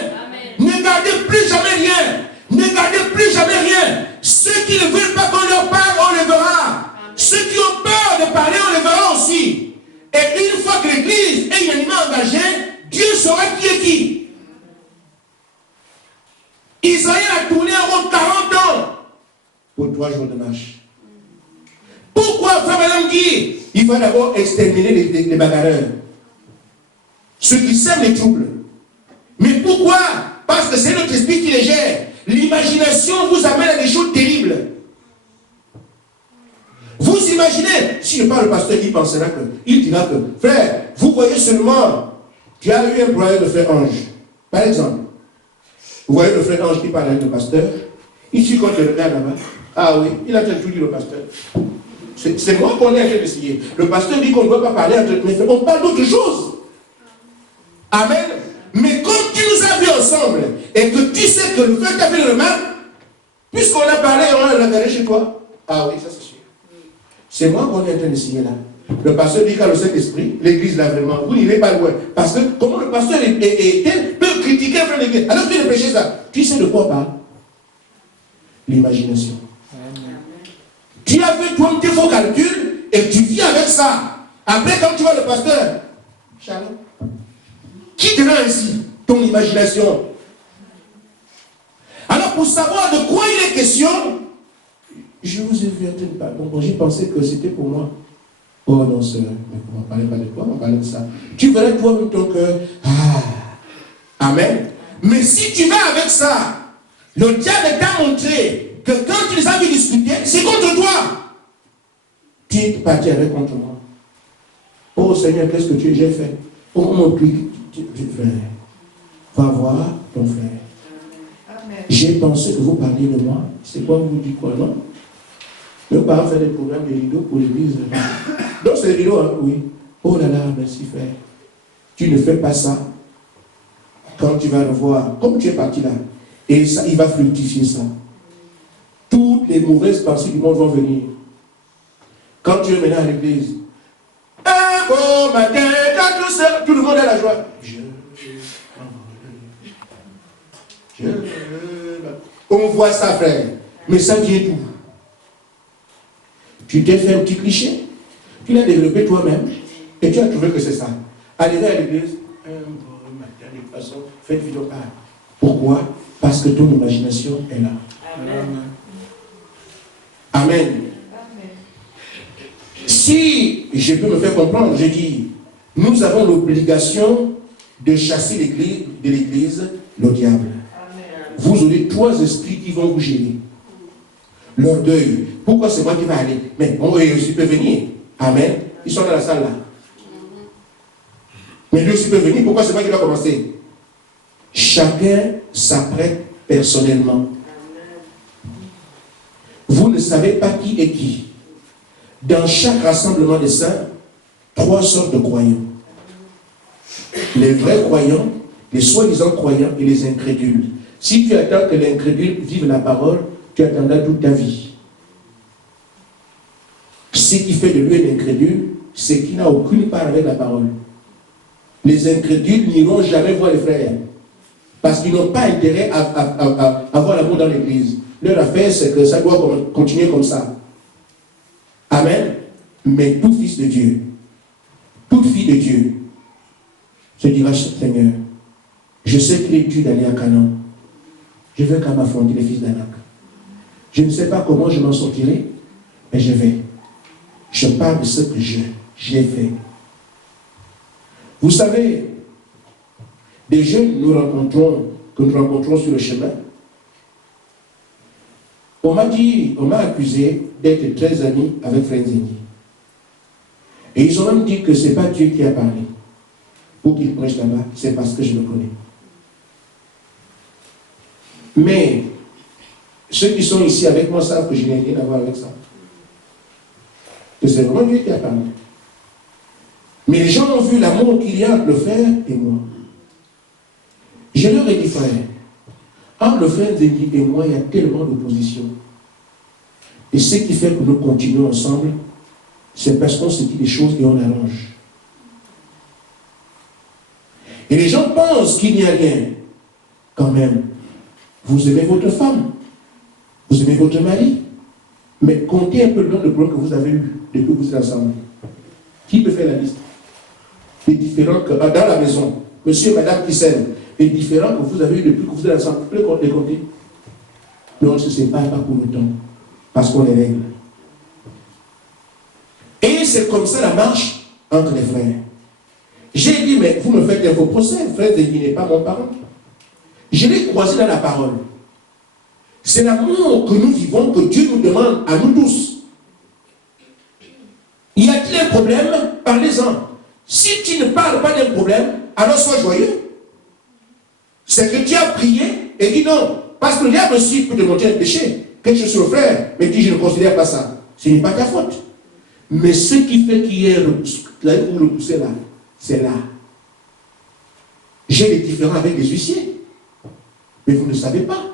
Ne gardez plus jamais rien. Ne gardez plus jamais rien. Ceux qui ne veulent pas qu'on leur parle, on les verra. Ceux qui ont peur de parler, on les verra aussi. Et une fois que l'église est unanimement engagée, Dieu saura qui est qui. Israël a tourné en rond 40 ans pour 3 jours de marche. Pourquoi, frère Madame dit, il faut d'abord exterminer les bagarreurs, ceux qui sèment les troubles. Mais pourquoi? Parce que c'est notre esprit qui les gère. L'imagination vous amène à des choses terribles. Vous imaginez, si je parle au pasteur, il dira que, frère, vous voyez seulement, tu as eu un problème de frère Ange, par exemple. Vous voyez le frère Ange qui parle avec le pasteur. Ici, quand je regarde là-bas, ah oui, il a tout dit le pasteur. C'est moi qu'on est en train d'essayer. Le pasteur dit qu'on ne doit pas parler entre mais on parle d'autre chose. Amen. Mais quand tu nous as vus ensemble et que tu sais que le frère t'a fait le remarque, puisqu'on a parlé, on a regardé chez toi. Ah oui, ça c'est sûr. C'est moi qu'on est en train de signer là. Le pasteur dit qu'à le Saint-Esprit, l'église là vraiment, vous n'irez pas loin. Parce que comment le pasteur peut critiquer un frère d'église? Alors tu ne péché ça. Tu sais de quoi on parle? L'imagination. Tu as fait toi tes faux calculs et tu viens avec ça. Après, quand tu vois le pasteur, Shalom, qui te rend ainsi? Ton imagination. Alors, pour savoir de quoi il est question, je vous ai vu un truc. Bon, j'ai pensé que c'était pour moi. Oh non, sœur, on ne parlait pas de toi, on parlait de ça. Tu verrais toi-même ton cœur. Amen. Mais si tu vas avec ça, le diable t'a montré que quand tu les as vu discuter, c'est contre toi. Tu es parti avec contre moi. Oh Seigneur, qu'est-ce que j'ai fait? Oh mon Dieu, frère. Va voir ton frère. Amen. J'ai pensé que vous parliez de moi. C'est quoi vous dites quoi, non? Nos parents font des programmes de rideaux pour l'église. Donc c'est rideaux, hein? Oui. Oh là là, merci frère. Tu ne fais pas ça. Quand tu vas le voir, comme tu es parti là, et ça, il va fructifier ça. Toutes les mauvaises pensées du monde vont venir. Quand tu es maintenant à l'église, un beau matin, quand tout le monde a la joie. On voit ça, frère. Mais ça vient d'où? Tu t'es fait un petit cliché, tu l'as développé toi-même, et tu as trouvé que c'est ça. Arrivé à l'église, un beau matin, de toute façon, faites vidéo part. Pourquoi? Parce que ton imagination est là. Amen. Amen. Si je peux me faire comprendre, je dis, nous avons l'obligation de chasser de l'église le diable. Amen. Vous aurez 3 esprits qui vont vous gêner. L'orgueil. Pourquoi c'est moi qui vais aller? Mais bon, eux aussi peuvent venir. Amen. Ils sont dans la salle là. Mais lui aussi peut venir. Pourquoi c'est moi qui dois commencer? Chacun s'apprête personnellement. Vous ne savez pas qui est qui. Dans chaque rassemblement des saints, 3 sortes de croyants. Les vrais croyants, les soi-disant croyants et les incrédules. Si tu attends que l'incrédule vive la parole, tu attendras toute ta vie. Ce qui fait de lui un incrédule, c'est qu'il n'a aucune part avec la parole. Les incrédules n'iront jamais voir les frères. Parce qu'ils n'ont pas intérêt à avoir l'amour dans l'église. Leur affaire, c'est que ça doit continuer comme ça. Amen. Mais tout fils de Dieu, toute fille de Dieu, se dira, Seigneur, je sais qu'il est dur d'aller à Canaan. Je veux quand même affronter les fils d'Anak. Je ne sais pas comment je m'en sortirai, mais je vais. Je parle de ce que j'ai fait. Vous savez, des jeunes que nous rencontrons sur le chemin, on m'a accusé d'être très ami avec Frère Zéni. Et ils ont même dit que ce n'est pas Dieu qui a parlé. Pour qu'il prêche là-bas, c'est parce que je le connais. Mais ceux qui sont ici avec moi savent que je n'ai rien à voir avec ça. Que c'est vraiment Dieu qui a parlé. Mais les gens ont vu l'amour qu'il y a entre le frère et moi. Je leur ai dit, frère, entre le frère Zéni et moi, il y a tellement d'opposition. Et ce qui fait que nous continuons ensemble, c'est parce qu'on se dit des choses et on arrange. Et les gens pensent qu'il n'y a rien. Quand même, vous aimez votre femme, vous aimez votre mari, mais comptez un peu le nombre de problèmes que vous avez eu depuis que vous êtes ensemble. Qui peut faire la liste? Les différents que, dans la maison, monsieur et madame qui s'aiment, les différents que vous avez eu depuis que vous êtes ensemble, vous pouvez les compter. Mais on ne se sépare pas pour le temps, parce qu'on les règle. Et c'est comme ça la marche entre les frères. J'ai dit, mais vous me faites un faux procès, frère Zéni n'est pas mon parent. Je l'ai croisé dans la parole. C'est l'amour que nous vivons, que Dieu nous demande à nous tous. Y a-t-il un problème? Parlez-en. Si tu ne parles pas d'un problème, alors sois joyeux. C'est que tu as prié et dit non. Parce que le diable aussi peut te montrer un péché. Quelque chose sur le frère, mais dit je ne considère pas ça. Ce n'est pas ta faute. Mais ce qui fait qu'il y ait vous repoussez là, c'est là. J'ai des différends avec des huissiers. Mais vous ne savez pas.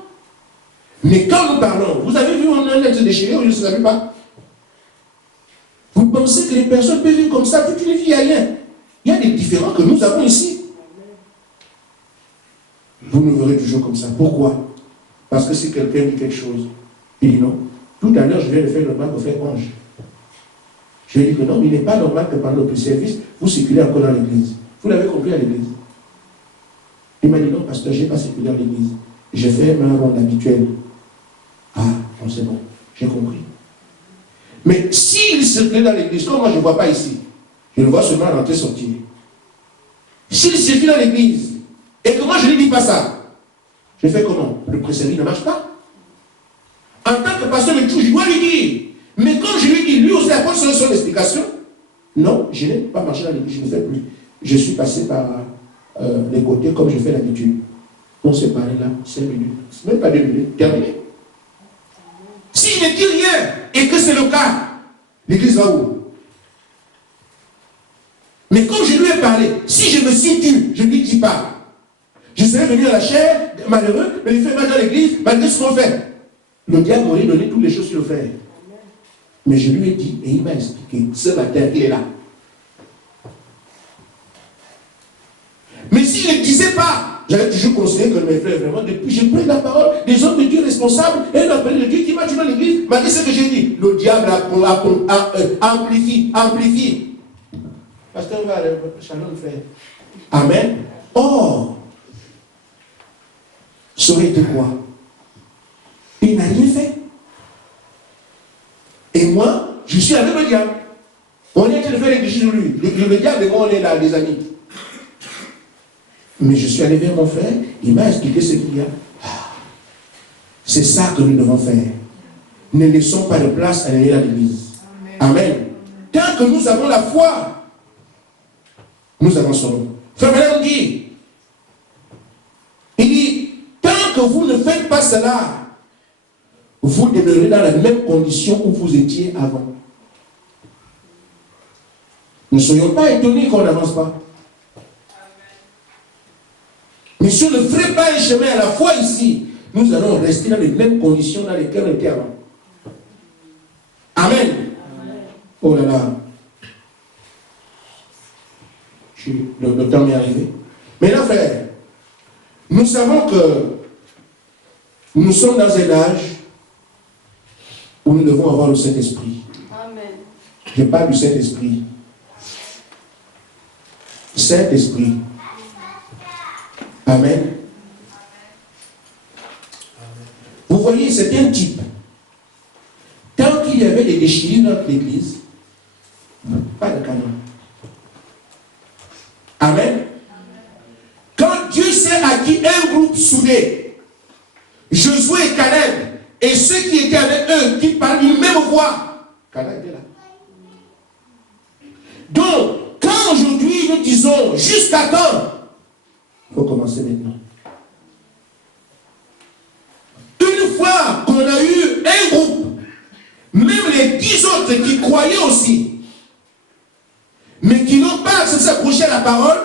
Mais quand nous parlons, vous avez vu, on a un lettre déchiré, vous ne savez pas. pensez que les personnes peuvent vivre comme ça toute une vie, il n'y a rien. Il y a des différends que nous avons ici. Vous nous verrez toujours comme ça. Pourquoi? Parce que si quelqu'un dit quelque chose, il dit non. Tout à l'heure, je viens de faire le remarque au frère Ange. Je lui ai dit que non, il n'est pas normal que pendant notre service, vous circulez encore dans l'église. Vous l'avez compris à l'église. Il m'a dit non, pasteur, je n'ai pas circulé dans l'église. J'ai fait ma ronde habituelle. Ah, non, c'est bon, j'ai compris. Mais s'il circulait dans l'église, comme moi je ne vois pas ici, je le vois seulement rentrer, sortir. S'il circule dans l'église, et que moi je ne lui dis pas ça, je fais comment? Le préservé ne marche pas. En tant que pasteur de tout, je dois lui dire. Mais comme je lui dis, lui aussi apporte son explication, non, je n'ai pas marché dans l'église, je ne fais plus. Je suis passé par les côtés comme je fais d'habitude. On s'est parlé là, 5 minutes, même pas 2 minutes, terminé. S'il ne dit rien et que c'est le cas, l'église va où? Mais comme je lui ai parlé, si je me situe, je ne lui dis pas. Je serais venu à la chair, malheureux, mais il fait mal dans l'église, malgré ce qu'on fait. Le diable aurait donné toutes les choses sur le frère. Mais je lui ai dit, et il m'a expliqué, ce matin, il est là. Mais s'il ne disait pas, j'avais toujours conseillé que mes frères, vraiment, depuis je prends la parole des hommes de Dieu responsables, et un appelé de Dieu qui marche dans l'église, m'a dit ce que j'ai dit. Le diable amplifie. Pasteur, va aller, Shalom, frère. Amen. Or, ça aurait été quoi? Il n'a rien fait. Et moi, je suis avec le diable. On est en train de faire l'église sur lui. Le diable et moi, on est là, des amis. Mais je suis allé vers mon frère, il m'a expliqué ce qu'il y a. C'est ça que nous devons faire. Ne laissons pas de place à l'ennemi à l'église. Amen. Tant que nous avons la foi, nous avancerons. Frère Branham dit, il dit, tant que vous ne faites pas cela, vous demeurez dans la même condition où vous étiez avant. Ne soyons pas étonnés qu'on n'avance pas. Mais si on ne ferait pas un chemin à la fois ici, nous allons rester dans les mêmes conditions dans lesquelles on était avant. Amen. Oh là là. Le temps m'est arrivé. Maintenant, frère, nous savons que nous sommes dans un âge où nous devons avoir le Saint-Esprit. Amen. Je parle du Saint-Esprit. Saint-Esprit. Amen. Vous voyez, c'est un type. Tant qu'il y avait des déchirures dans l'église, pas de canon. Amen. Quand Dieu s'est acquis un groupe soudé, Josué et Caleb, et ceux qui étaient avec eux, qui parlent d'une même voix, Caleb était là. Donc, quand aujourd'hui nous disons jusqu'à quand, il faut commencer maintenant. Une fois qu'on a eu un groupe, même les 10 autres qui croyaient aussi, mais qui n'ont pas s'approché à la parole,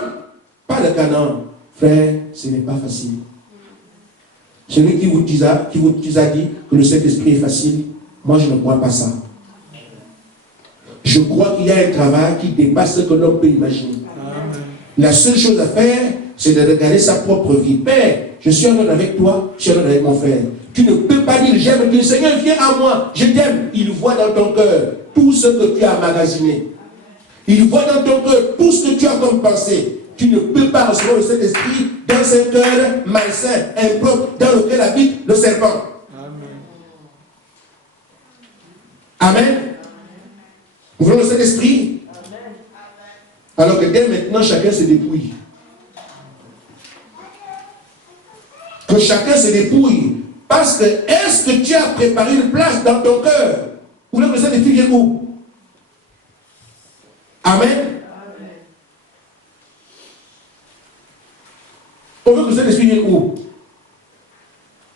pas de canon. Frère, ce n'est pas facile. Celui qui vous a dit que le Saint-Esprit est facile, moi je ne crois pas ça. Je crois qu'il y a un travail qui dépasse ce que l'homme peut imaginer. La seule chose à faire, c'est de regarder sa propre vie. Père, je suis en avec toi, je suis en avec mon frère. Tu ne peux pas dire j'aime Dieu. Seigneur, viens à moi, je t'aime. Il voit dans ton cœur tout ce que tu as emmagasiné. Il voit dans ton cœur tout ce que tu as comme pensée. Tu ne peux pas recevoir le Saint-Esprit dans un cœur malsain, impropre, dans lequel habite le serpent. Amen. Amen. Vous voulez le Saint-Esprit? Alors que dès maintenant, chacun se dépouille. Que chacun se dépouille. Parce que, est-ce que tu as préparé une place dans ton cœur? Vous voulez que le Saint-Esprit vienne où? Amen. On veut que le Saint-Esprit vienne où?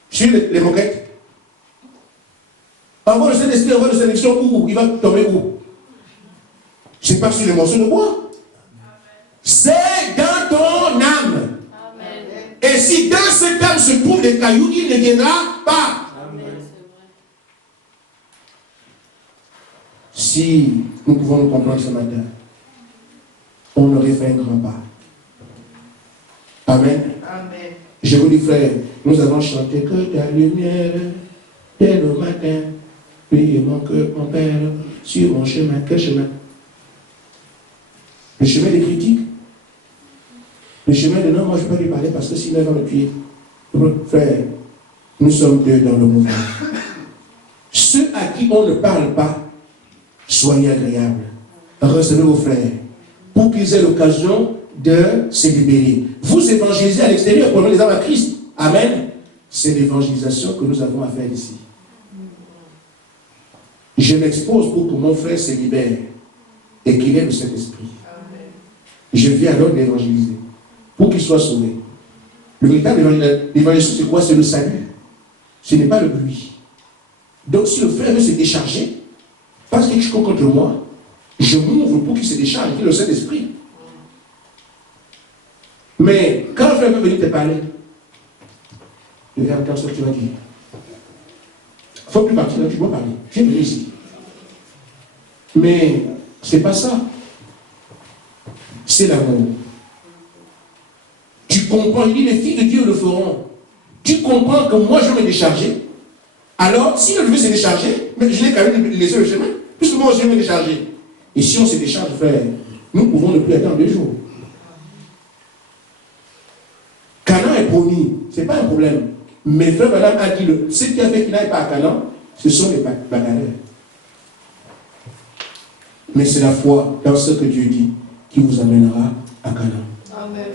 Sur les moquettes. Envoie le Saint-Esprit, envoie le Saint-Esprit où? Il va tomber où? C'est pas sur les morceaux de bois. C'est dans ton âme. Amen. Et si dans cette âme se trouvent des cailloux, il ne viendra pas. Amen. Si si nous pouvons nous comprendre ce matin, on aurait fait un grand pas. Amen. Amen. Je vous dis, frère, nous avons chanté que ta lumière, dès le matin, brille mon cœur, mon Père, sur mon chemin. Quel chemin? Le chemin des critiques. Le chemin de non, moi je ne peux pas lui parler parce que sinon il va me tuer. Frère, nous sommes deux dans le mouvement. Ceux à qui on ne parle pas, soyez agréables. Recevez vos frères pour qu'ils aient l'occasion de se libérer. Vous évangélisez à l'extérieur pendant les âmes à Christ. Amen. C'est l'évangélisation que nous avons à faire ici. Je m'expose pour que mon frère se libère et qu'il ait le Saint-Esprit. Je viens alors l'évangéliser pour qu'il soit sauvé. Le véritable évangélisation, c'est quoi? C'est le salut. Ce n'est pas le bruit. Donc si le frère veut se décharger, parce qu'il y a quelque chose contre moi, je m'ouvre pour qu'il se décharge, qu'il ait le Saint-Esprit. Mais quand le frère veut venir te parler, regarde ce que tu vas dire. Il ne faut plus partir là, tu dois parler. Viens venir ici. Mais ce n'est pas ça. C'est l'amour. Tu comprends, il dit les filles de Dieu le feront. Tu comprends que moi je vais me décharger. Alors, si je veux se décharger, mais je l'ai quand même laissé le chemin, puisque moi aussi je vais me décharger. Et si on se décharge, frère, nous pouvons ne plus attendre 2 jours. Canaan est promis, ce n'est pas un problème. Mais frère Madame a dit, ce qui a fait qu'il n'aille pas à Canaan, ce sont les bagarreurs. Mais c'est la foi dans ce que Dieu dit qui vous amènera à Canaan. Amen.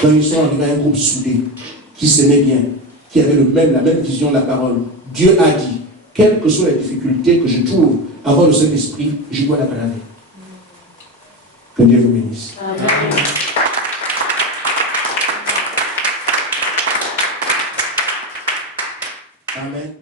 Quand ils sont arrivés à un groupe soudé, qui s'aimait bien, qui avait la même vision de la parole, Dieu a dit, quelles que soient les difficultés que je trouve à avoir le Saint-Esprit, je dois la braver. Que Dieu vous bénisse. Amen. Amen.